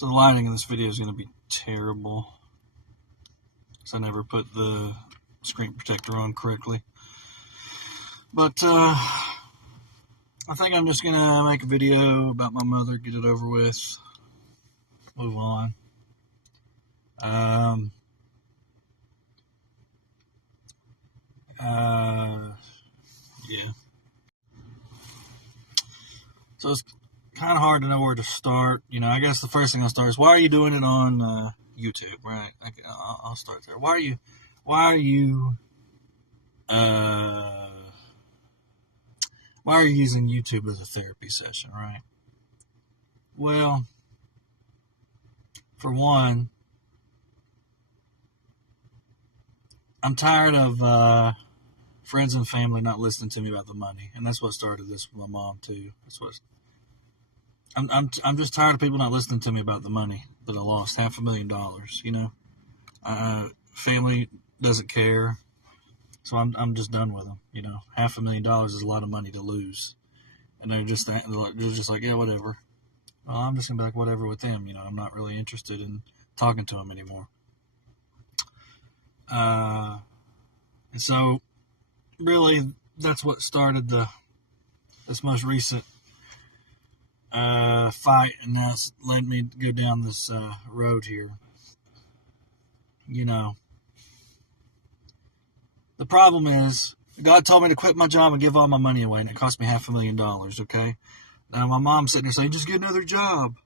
So the lighting in this video is going to be terrible, because I never put the screen protector on correctly. But I think I'm just going to make a video about my mother, get it over with, move on. Yeah. So it's kind of hard to know where to start. You know, I guess the first thing I'll start is, why are you doing it on YouTube, right? I'll start there. Why are you using YouTube as a therapy session, right? Well, for one, I'm tired of friends and family not listening to me about the money, and that's what started this with my mom too. I'm just tired of people not listening to me about the money that I lost, $500,000. You know, family doesn't care, so I'm just done with them. You know, $500,000 is a lot of money to lose, and they're just like, yeah, whatever. Well, I'm just gonna be like, whatever with them. You know, I'm not really interested in talking to them anymore. And so, really, that's what started this most recent fight, and that's led me to go down this road here. You know, the problem is, God told me to quit my job and give all my money away, and it cost me $500,000. Okay, now my mom's sitting there saying, "Just get another job."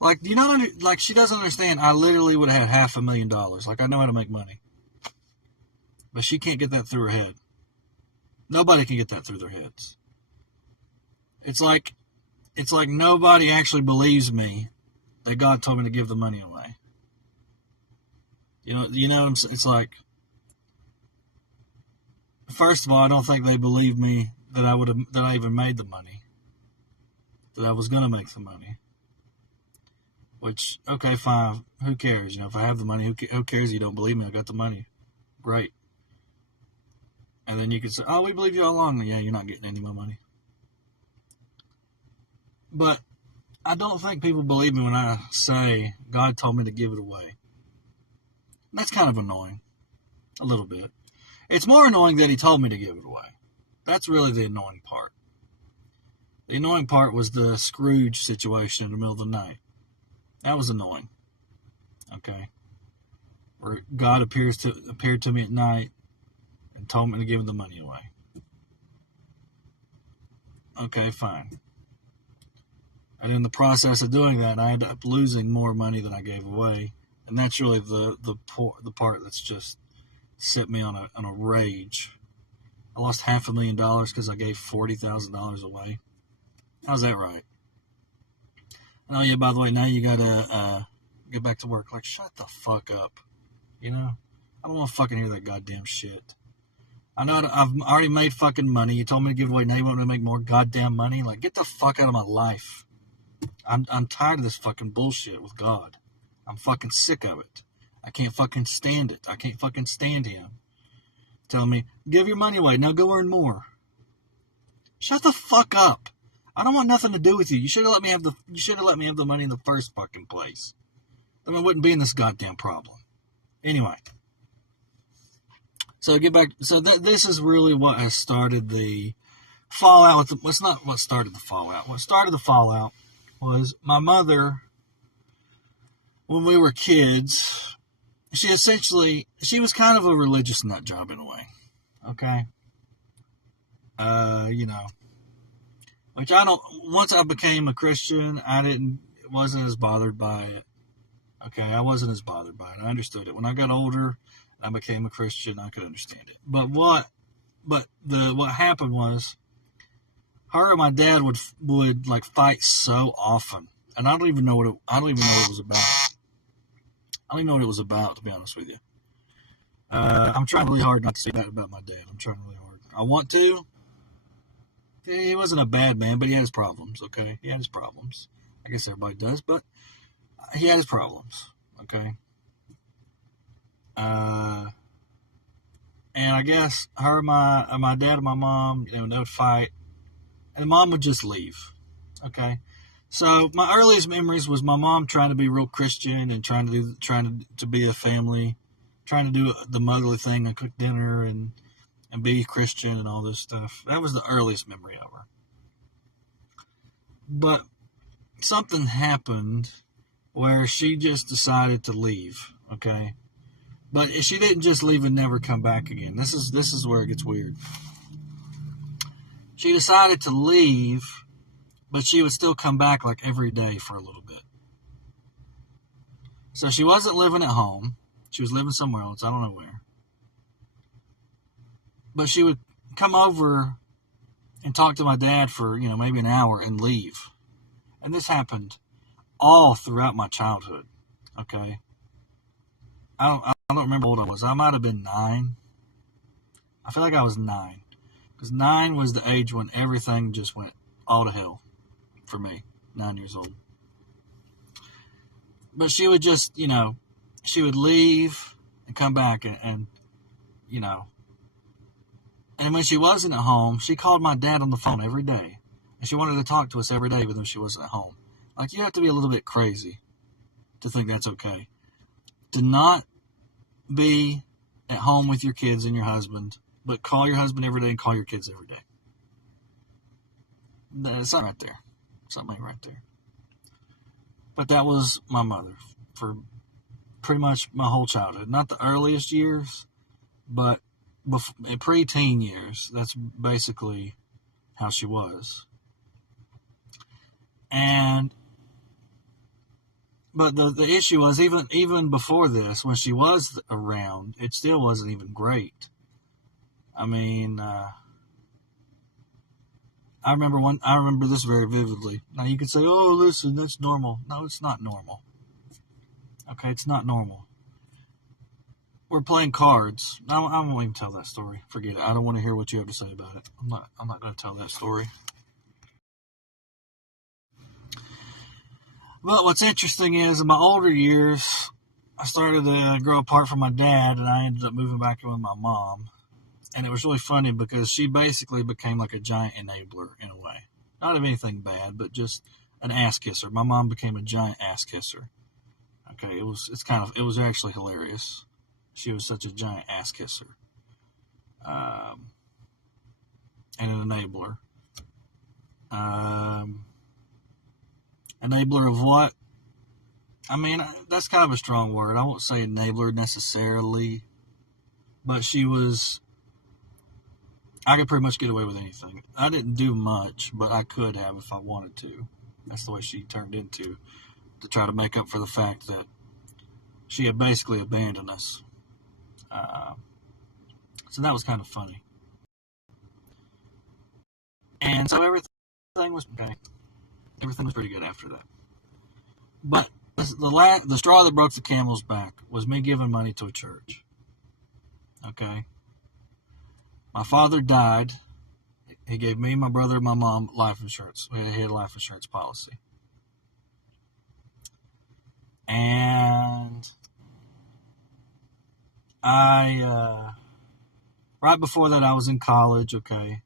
Like, do you not like, she doesn't understand. I literally would have had $500,000. Like, I know how to make money, but she can't get that through her head. Nobody can get that through their heads. It's like nobody actually believes me that God told me to give the money away. You know, it's like, first of all, I don't think they believe me that I even made the money, that I was gonna make the money. Which, okay, fine. Who cares? You know, if I have the money, who cares? You don't believe me? I got the money. Great. And then you could say, "Oh, we believe you all along." Yeah, you're not getting any more money. But I don't think people believe me when I say God told me to give it away. That's kind of annoying. A little bit. It's more annoying that he told me to give it away. That's really the annoying part. The annoying part was the Scrooge situation in the middle of the night. That was annoying. Okay. Where God appeared to me at night and told me to give the money away. Okay, fine. And in the process of doing that, I ended up losing more money than I gave away, and that's really the part that's just set me on a rage. I lost $500,000 because I gave $40,000 away. How's that right? And, oh yeah, by the way, now you gotta get back to work. Like, shut the fuck up. You know, I don't want to fucking hear that goddamn shit. I know I've already made fucking money. You told me to give away, now you want me to make more goddamn money? Like, get the fuck out of my life. I'm tired of this fucking bullshit with God. I'm fucking sick of it. I can't fucking stand it. I can't fucking stand him telling me, give your money away, now go earn more. Shut the fuck up. I don't want nothing to do with you. You should have let me have the money in the first fucking place. Then I wouldn't be in this goddamn problem. Anyway. So get back. So this is really what has started the fallout. It's not what started the fallout. What started the fallout was my mother, when we were kids, she was kind of a religious nut job in a way. Okay? You know. Which once I became a Christian, wasn't as bothered by it. Okay? I wasn't as bothered by it. I understood it. When I got older, I became a Christian, I could understand it. But what happened was, her and my dad would like fight so often, and I don't even know what it was about. I don't even know what it was about, to be honest with you. I'm trying really hard not to say that about my dad. I'm trying really hard. I want to. He wasn't a bad man, but he had his problems. Okay, he had his problems. I guess everybody does, but he had his problems. Okay. And I guess my dad and my mom, they would fight, and the mom would just leave. Okay, So my earliest memories was my mom trying to be real Christian and trying to be a family, trying to do the motherly thing and cook dinner and be Christian and all this stuff. That was the earliest memory of her. But something happened where she just decided to leave, okay? But she didn't just leave and never come back again. This is where it gets weird. She decided to leave, but she would still come back like every day for a little bit. So she wasn't living at home. She was living somewhere else. I don't know where. But she would come over and talk to my dad for, maybe an hour and leave. And this happened all throughout my childhood, okay? I don't remember how old I was. I might have been 9. I feel like I was 9. Because 9 was the age when everything just went all to hell for me, 9 years old. But she would just, she would leave and come back and and when she wasn't at home, she called my dad on the phone every day. And she wanted to talk to us every day when she wasn't at home. Like, you have to be a little bit crazy to think that's okay. Do not be at home with your kids and your husband, but call your husband every day and call your kids every day. There's something right there. Something right there. But that was my mother for pretty much my whole childhood. Not the earliest years, but pre-teen years. That's basically how she was. But the issue was, even before this, when she was around, it still wasn't even great. I mean, I remember this very vividly. Now you could say, "Oh, listen, that's normal." No, it's not normal. Okay, it's not normal. We're playing cards. I won't even tell that story. Forget it. I don't want to hear what you have to say about it. I'm not going to tell that story. But what's interesting is, in my older years, I started to grow apart from my dad, and I ended up moving back in with my mom. And it was really funny because she basically became like a giant enabler in a way. Not of anything bad, but just an ass kisser. My mom became a giant ass kisser. Okay, it was actually hilarious. She was such a giant ass kisser. And an enabler. Enabler of what? I mean, that's kind of a strong word. I won't say enabler necessarily, but I could pretty much get away with anything. I didn't do much, but I could have if I wanted to. That's the way she turned into, to try to make up for the fact that she had basically abandoned us. So that was kind of funny. And so everything was okay. Everything was pretty good after that. But the straw that broke the camel's back was me giving money to a church. Okay? My father died. He gave me, my brother, and my mom life insurance. We had a life insurance policy. And right before that, I was in college, okay?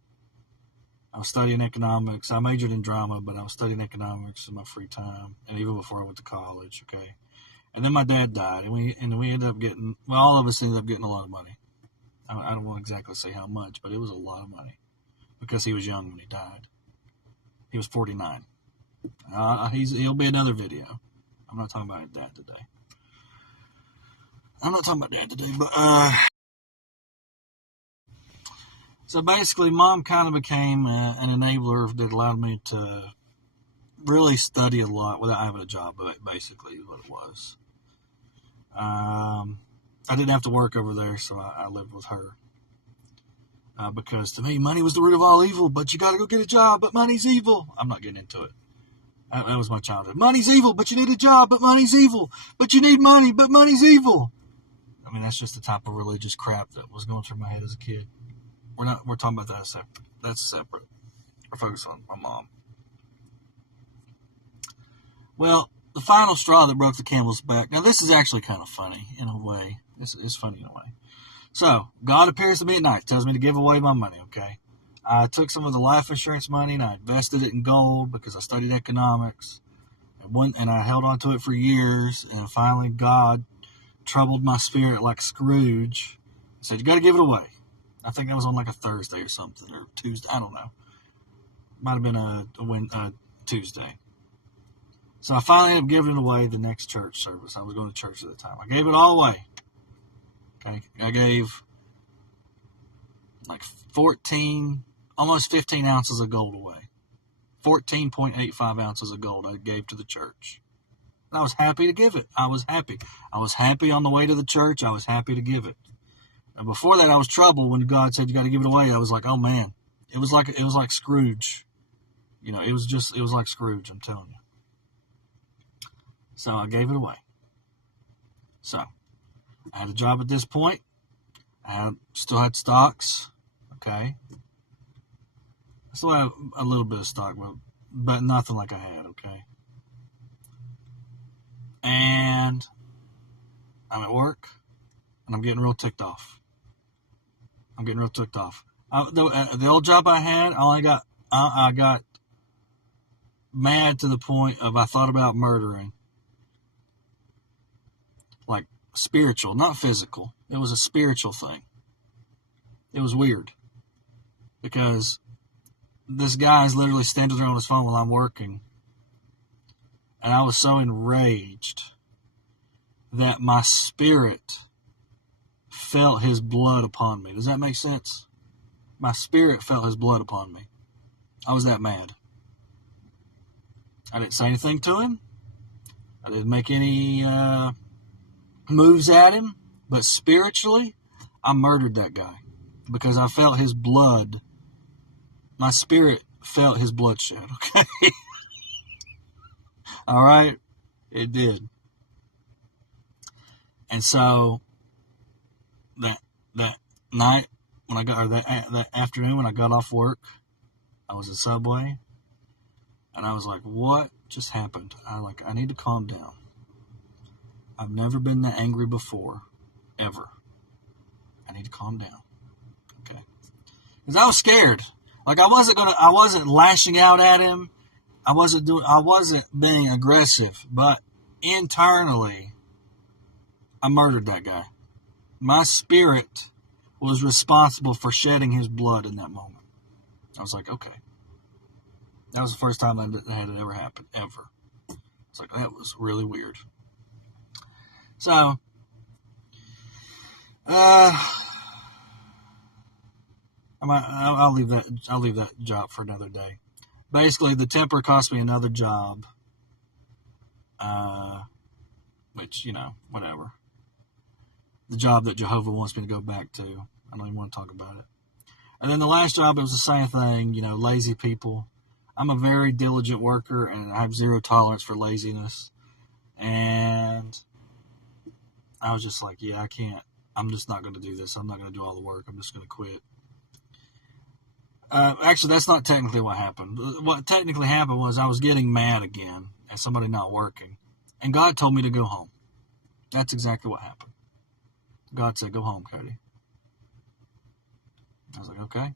I was studying economics. I majored in drama, but I was studying economics in my free time, and even before I went to college, okay? And then my dad died, and we ended up getting, all of us ended up getting a lot of money. I don't want to exactly say how much, but it was a lot of money because he was young when he died. He was 49. He'll be another video. I'm not talking about Dad today. But so basically, Mom kind of became an enabler that allowed me to really study a lot without having a job, basically, is what it was. I didn't have to work over there, so I lived with her. Because to me, money was the root of all evil, but you got to go get a job, but money's evil. I'm not getting into it. That was my childhood. Money's evil, but you need a job, but money's evil. But you need money, but money's evil. I mean, that's just the type of religious crap that was going through my head as a kid. We're talking about that separate. That's separate. We're focused on my mom. Well, the final straw that broke the camel's back. Now, this is actually kind of funny in a way. It's funny in a way. So, God appears to me at night, tells me to give away my money, okay? I took some of the life insurance money and I invested it in gold because I studied economics. And I held on to it for years. And finally, God troubled my spirit like Scrooge. He said, you got to give it away. I think that was on like a Thursday or something, or Tuesday. I don't know. Might have been a Tuesday. So I finally ended up giving it away the next church service. I was going to church at the time. I gave it all away. Okay. I gave like 14, almost 15 ounces of gold away. 14.85 ounces of gold I gave to the church. And I was happy to give it. I was happy. I was happy on the way to the church. I was happy to give it. And before that, I was troubled when God said, you got to give it away. I was like, oh man, it was like Scrooge. You know, it was like Scrooge, I'm telling you. So I gave it away. So I had a job at this point. I still had stocks. Okay. I still have a little bit of stock, but nothing like I had. Okay. And I'm at work, and I'm getting real ticked off. The old job I had, I got mad to the point of I thought about murdering. Like spiritual, not physical. It was a spiritual thing. It was weird. Because this guy is literally standing there on his phone while I'm working. And I was so enraged that my spirit felt his blood upon me. Does that make sense? My spirit felt his blood upon me. I was that mad. I didn't say anything to him. I didn't make any moves at him. But spiritually, I murdered that guy because I felt his blood. My spirit felt his bloodshed, okay? All right? It did. And so that night when I got, or that afternoon when I got off work, I was at Subway, and I was like, what just happened? I need to calm down. I've never been that angry before, ever. I need to calm down. Okay. Because I was scared. Like I wasn't lashing out at him. I wasn't being aggressive, but internally, I murdered that guy. My spirit was responsible for shedding his blood in that moment. I was like, okay. That was the first time that had ever happened, ever. It's like, that was really weird. So, I'll leave that job for another day. Basically, the temper cost me another job, which, you know, whatever. The job that Jehovah wants me to go back to. I don't even want to talk about it. And then the last job, it was the same thing, you know, lazy people. I'm a very diligent worker, and I have zero tolerance for laziness. And I was just like, yeah, I can't. I'm just not going to do this. I'm not going to do all the work. I'm just going to quit. Actually, that's not technically what happened. What technically happened was I was getting mad again at somebody not working. And God told me to go home. That's exactly what happened. God said, go home, Cody. I was like, okay.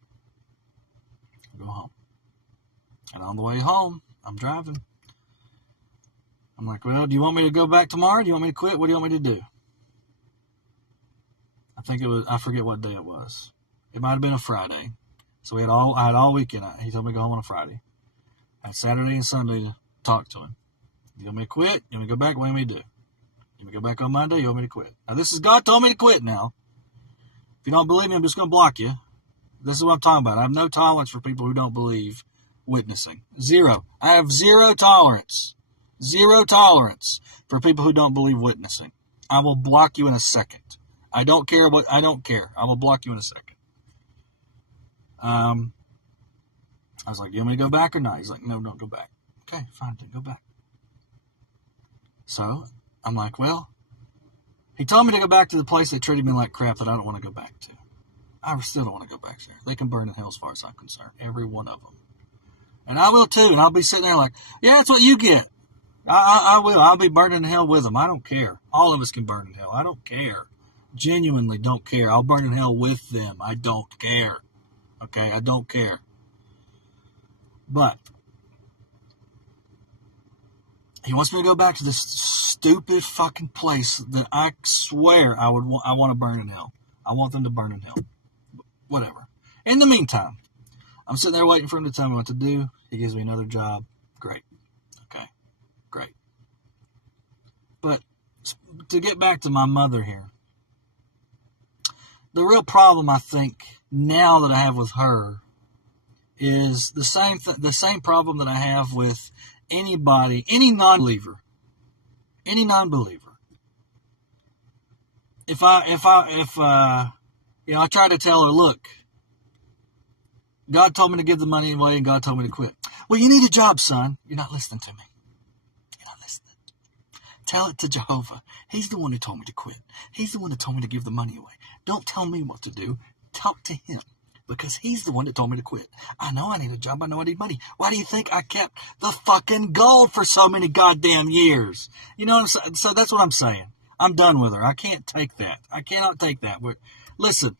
Go home. And on the way home, I'm driving. I'm like, well, do you want me to go back tomorrow? Do you want me to quit? What do you want me to do? I forget what day it was. It might have been a Friday. So I had all weekend. He told me to go home on a Friday. I had Saturday and Sunday to talk to him. You want me to quit? You want me to go back? What do you want me to do? You want me to go back on Monday? You want me to quit? Now, this is God told me to quit now. If you don't believe me, I'm just going to block you. This is what I'm talking about. I have no tolerance for people who don't believe witnessing. Zero. I have zero tolerance. Zero tolerance for people who don't believe witnessing. I will block you in a second. I don't care. I will block you in a second. I was like, you want me to go back or not? He's like, no, don't go back. Okay, fine, don't go back. So I'm like, well, he told me to go back to the place that treated me like crap that I don't want to go back to. I still don't want to go back there. They can burn in hell as far as I'm concerned. Every one of them. And I will too. And I'll be sitting there like, yeah, that's what you get. I will. I'll be burning in hell with them. I don't care. All of us can burn in hell. I don't care. Genuinely don't care. I'll burn in hell with them. I don't care. Okay, I don't care. But he wants me to go back to this stupid fucking place that I swear I want to burn in hell. I want them to burn in hell. Whatever. In the meantime, I'm sitting there waiting for him to tell me what to do. He gives me another job. Great. Okay. Great. But to get back to my mother here, the real problem I think now that I have with her is the same problem that I have with anybody, any non-believer. If I try to tell her, look, God told me to give the money away and God told me to quit. Well, you need a job, son. You're not listening to me. You're not listening. Tell it to Jehovah. He's the one who told me to quit. He's the one that told me to give the money away. Don't tell me what to do. Talk to him. Because he's the one that told me to quit. I know I need a job. I know I need money. Why do you think I kept the fucking gold for so many goddamn years? You know what I'm saying? So that's what I'm saying. I'm done with her. I can't take that. I cannot take that. But listen,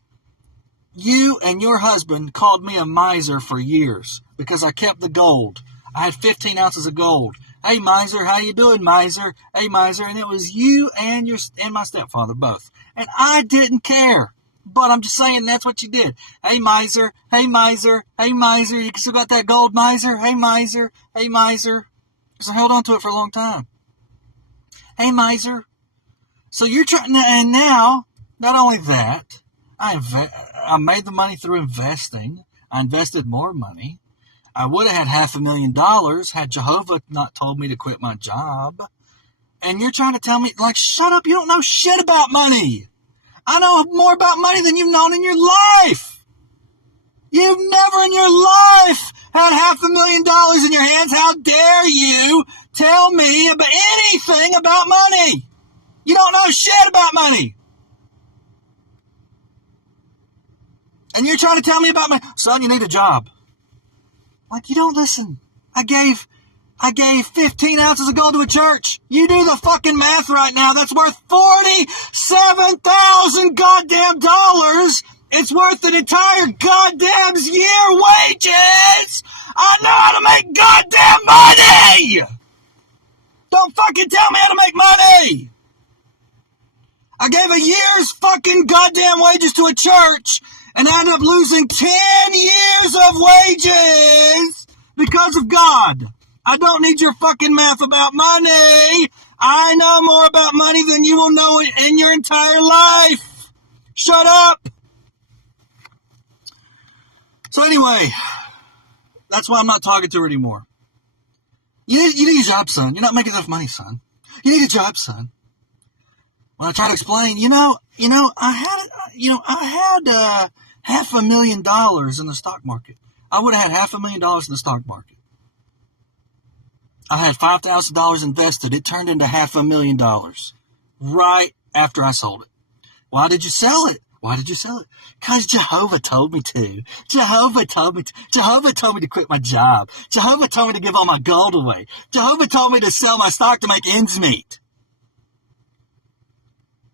you and your husband called me a miser for years because I kept the gold. I had 15 ounces of gold. Hey, miser, how you doing, miser? Hey, miser. And it was you and my stepfather both. And I didn't care. But I'm just saying that's what you did. Hey, miser. Hey, miser. Hey, miser. You still got that gold, miser? Hey, miser. Hey, miser. Because I held on to it for a long time. Hey, miser. So you're trying, and now, not only that, I made the money through investing. I invested more money. I would have had $500,000 had Jehovah not told me to quit my job. And you're trying to tell me, like, shut up, you don't know shit about money. I know more about money than you've known in your life. You've never in your life had $500,000 in your hands. How dare you tell me about anything about money? You don't know shit about money. And you're trying to tell me about money. Son, you need a job. Like, you don't listen. I gave 15 ounces of gold to a church. You do the fucking math right now. That's worth $47,000 goddamn dollars. It's worth an entire goddamn year wages. I know how to make goddamn money. Don't fucking tell me how to make money. I gave a year's fucking goddamn wages to a church and I ended up losing 10 years of wages because of God. I don't need your fucking math about money. I know more about money than you will know in your entire life. Shut up. So anyway, that's why I'm not talking to her anymore. You need a job, son. You're not making enough money, son. You need a job, son. When I try to explain, I had $500,000 in the stock market. I would have had $500,000 in the stock market. I had $5,000 invested. It turned into $500,000 right after I sold it. Why did you sell it? Because Jehovah told me to. Jehovah told me to quit my job. Jehovah told me to give all my gold away. Jehovah told me to sell my stock to make ends meet.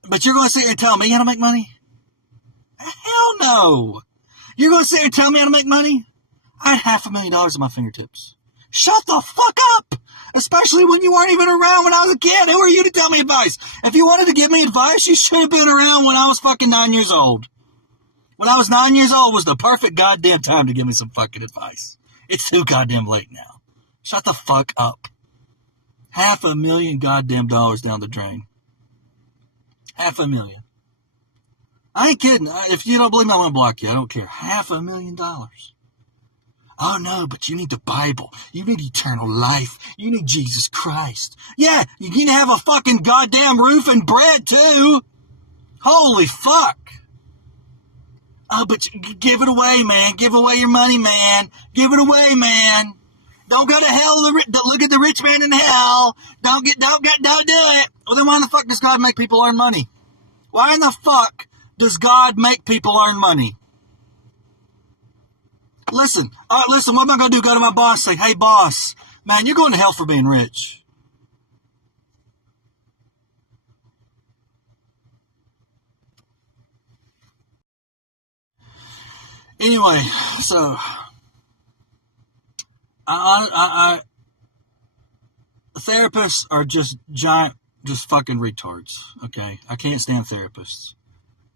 But you're going to sit here and tell me how to make money? Hell no. You're going to sit here and tell me how to make money? I had $500,000 at my fingertips. Shut the fuck up! Especially when you weren't even around when I was a kid. Who are you to tell me advice? If you wanted to give me advice, you should have been around when I was fucking 9 years old. When I was 9 years old was the perfect goddamn time to give me some fucking advice. It's too goddamn late now. Shut the fuck up. $500,000 goddamn dollars down the drain. $500,000. I ain't kidding. If you don't believe me, I'm going to block you. I don't care. $500,000. Oh, no, but you need the Bible. You need eternal life. You need Jesus Christ. Yeah, you need to have a fucking goddamn roof and bread, too. Holy fuck. Oh, but give it away, man. Give away your money, man. Give it away, man. Don't go to hell. Look at the rich man in hell. Don't do it. Well, then why in the fuck does God make people earn money? Why in the fuck does God make people earn money? Listen, what am I going to do? Go to my boss and say, hey, boss, man, you're going to hell for being rich. Anyway, so therapists are just giant, just fucking retards. Okay, I can't stand therapists.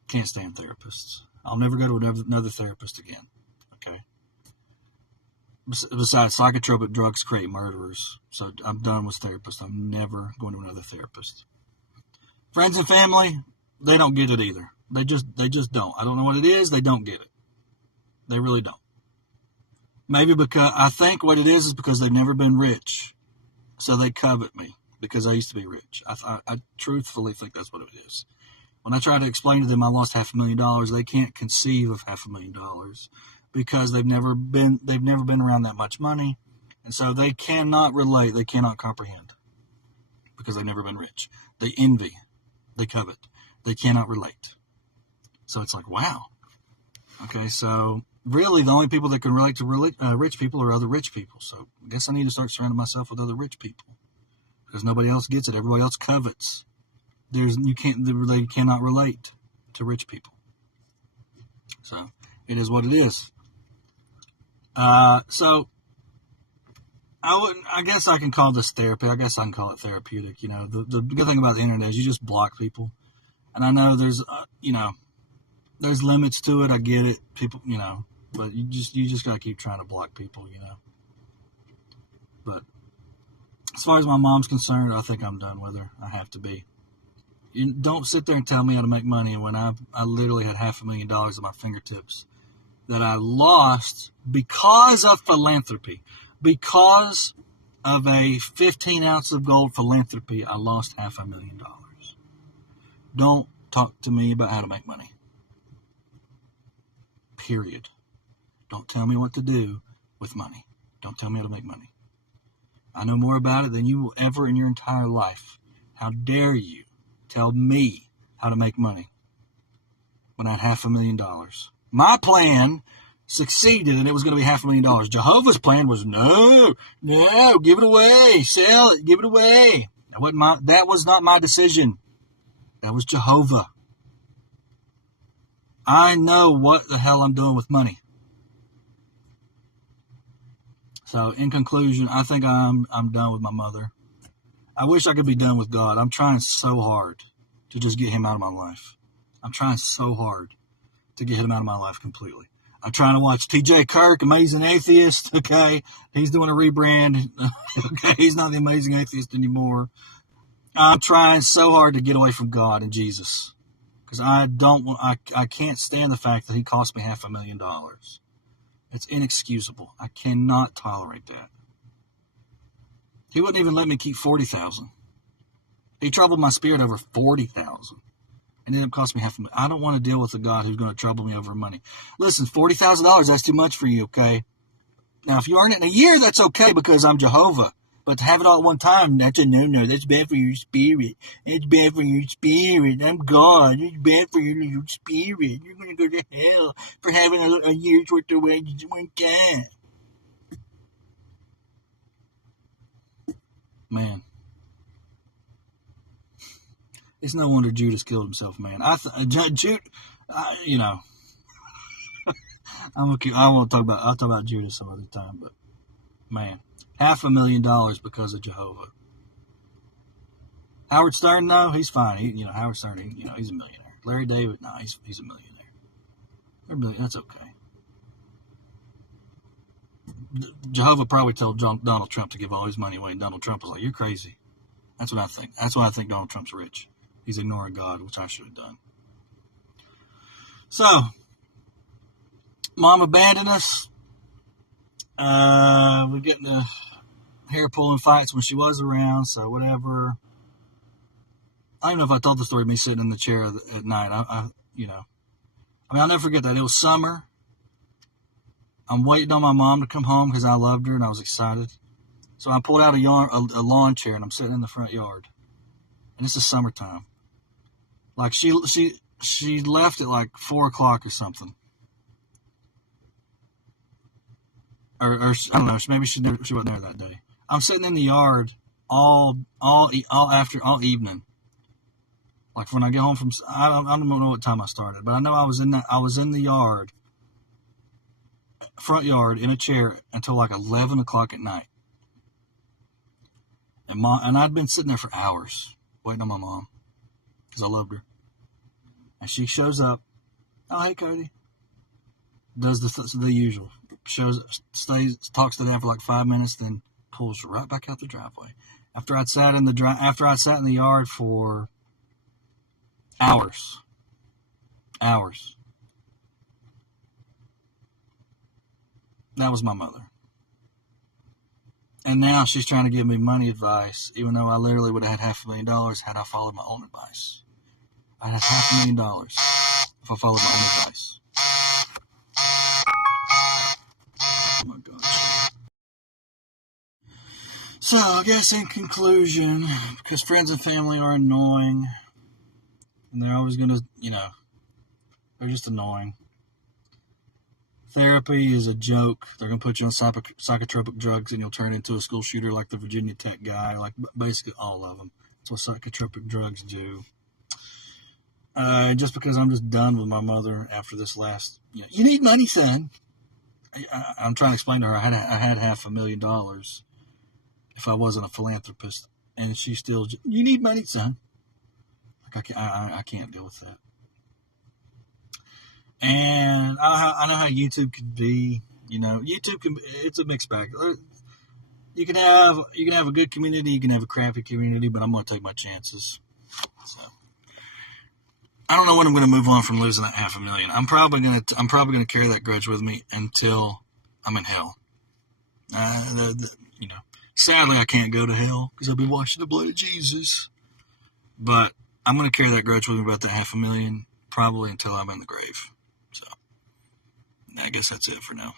Can't stand therapists. I'll never go to another therapist again. Okay. Besides, psychotropic drugs create murderers. So I'm done with therapists. I'm never going to another therapist. Friends and family, they don't get it either. They just don't. I don't know what it is. They don't get it. They really don't. Maybe because I think what it is because they've never been rich, so they covet me because I used to be rich. I truthfully think that's what it is. When I try to explain to them I lost $500,000, they can't conceive of $500,000 because they've never been around that much money, and so they cannot relate. They cannot comprehend because they've never been rich. They envy, they covet, they cannot relate. So it's like, wow. Okay, so really the only people that can relate to rich people are other rich people. So I guess I need to start surrounding myself with other rich people because nobody else gets it. Everybody else covets. They cannot relate to rich people. So it is what it is. So I guess I can call this therapy. I guess I can call it therapeutic. You know, the good thing about the internet is you just block people, and I know there's there's limits to it. I get it, people. You know, but you just gotta keep trying to block people. You know, but as far as my mom's concerned, I think I'm done with her. I have to be. You don't sit there and tell me how to make money when I literally had $500,000 at my fingertips that I lost because of philanthropy. Because of a 15 ounce of gold philanthropy, I lost $500,000. Don't talk to me about how to make money. Period. Don't tell me what to do with money. Don't tell me how to make money. I know more about it than you will ever in your entire life. How dare you tell me how to make money when I had $500,000? My plan succeeded, and it was going to be $500,000. Jehovah's plan was no, give it away, sell it, give it away. That was not my decision. That was Jehovah. I know what the hell I'm doing with money. So, in conclusion, I think I'm done with my mother. I wish I could be done with God. I'm trying so hard to just get him out of my life. I'm trying so hard to get him out of my life completely. I'm trying to watch TJ Kirk, Amazing Atheist. Okay, he's doing a rebrand. Okay, he's not the Amazing Atheist anymore. I'm trying so hard to get away from God and Jesus because I can't stand the fact that he cost me $500,000. It's inexcusable. I cannot tolerate that. He wouldn't even let me keep $40,000. He troubled my spirit over $40,000. And it ended up costing me $500,000. I don't want to deal with a God who's going to trouble me over money. Listen, $40,000, that's too much for you, okay? Now, if you earn it in a year, that's okay because I'm Jehovah. But to have it all at one time, that's a no-no. That's bad for your spirit. That's bad for your spirit. I'm God. It's bad for your little spirit. You're going to go to hell for having a year's worth of wages at one time. Man. It's no wonder Judas killed himself, man. You know, I'll talk about Judas some other time, but man, $500,000 because of Jehovah. Howard Stern, no, he's fine. Howard Stern, he's a millionaire. Larry David, no, he's a millionaire. That's okay. Jehovah probably told Donald Trump to give all his money away, and Donald Trump was like, "You're crazy." That's what I think. That's why I think Donald Trump's rich. He's ignoring God, which I should have done. So, Mom abandoned us. We're getting to hair pulling fights when she was around, so whatever. I don't know if I told the story of me sitting in the chair at night. I'll never forget that. It was summer. I'm waiting on my mom to come home because I loved her and I was excited. So I pulled out a lawn chair and I'm sitting in the front yard. And it's the summertime. Like she left at like 4 o'clock or something. Or I don't know. Maybe she wasn't there that day. I'm sitting in the yard all evening. Like when I get home from, I don't know what time I started, but I know I was in the yard front yard in a chair until like 11 o'clock at night. And I'd been sitting there for hours waiting on my mom because I loved her. And she shows up. Oh, hey, Cody. Does the usual. Stays, talks to Dad for like 5 minutes, then pulls right back out the driveway. After I'd sat in the yard for hours. That was my mother. And now she's trying to give me money advice, even though I literally would have had $500,000 had I followed my own advice. I'd have $500,000 if I followed my own advice. Oh my gosh. So, I guess in conclusion, because friends and family are annoying, and they're always going to, they're just annoying. Therapy is a joke. They're going to put you on psychotropic drugs and you'll turn into a school shooter like the Virginia Tech guy, like basically all of them. That's what psychotropic drugs do. Just because I'm just done with my mother after this last, you need money, son. I'm trying to explain to her I had $500,000 if I wasn't a philanthropist, and she still, you need money, son. Like I can't deal with that. And I know how YouTube can be. It's a mixed bag. You can have a good community, you can have a crappy community, but I'm going to take my chances. So I don't know when I'm going to move on from losing that $500,000. I'm probably going to carry that grudge with me until I'm in hell. Sadly I can't go to hell because I'll be washing the blood of Jesus. But I'm going to carry that grudge with me about that $500,000 probably until I'm in the grave. So I guess that's it for now.